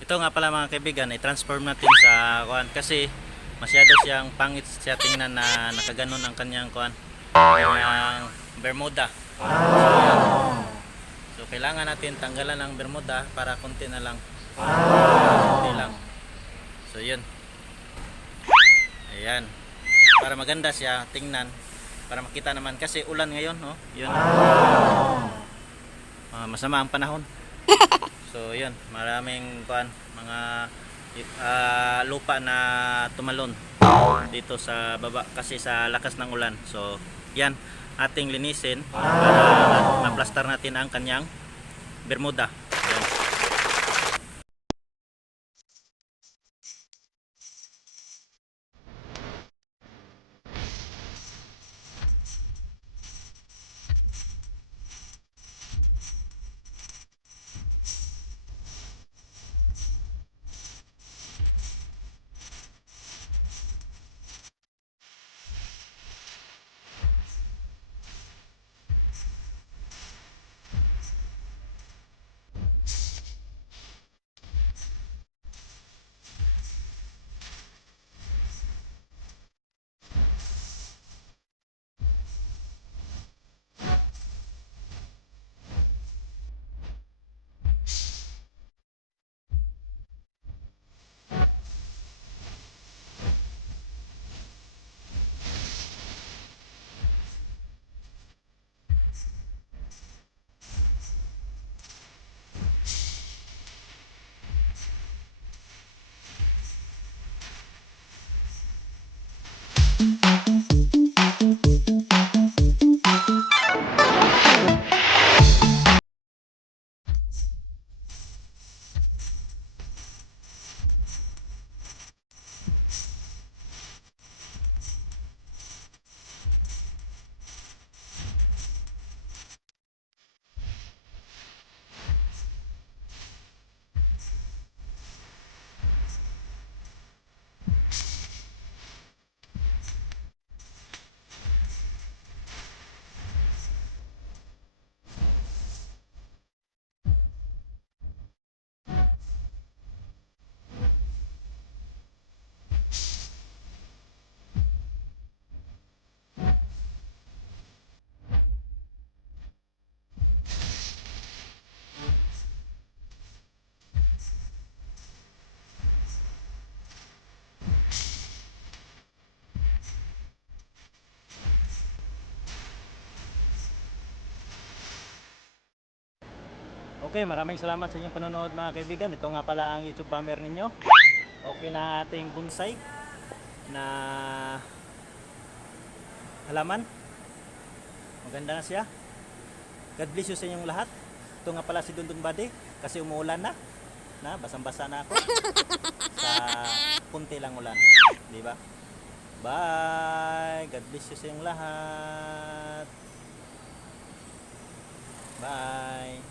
Ito nga pala mga kaibigan, i-transform natin sa kuan kasi masyado siyang pangit siya tingnan na nakaganon ang kanyang kuan, kanyang bermuda. So kailangan natin tanggalan ang bermuda para konti na lang. Konti lang. So yun. Ayan. Para maganda siya tingnan. Para makita naman kasi ulan ngayon, no? Yun. Masama ang panahon. So yun, maraming kuan, mga lupa na tumalon dito sa baba kasi sa lakas ng ulan. So yan, ating linisin para ma-plaster natin ang kanyang bermuda. Yan. Okay, maraming salamat sa inyong panonood mga kaibigan. Ito nga pala ang YouTube bomber ninyo. Okay na ating bonsai na halaman. Maganda na siya. God bless you sa inyong lahat. Ito nga pala si Dundun Body kasi umuulan na. Basang-basa na ako. Sa punti lang ulan, di ba? Bye. God bless you sa inyong lahat. Bye.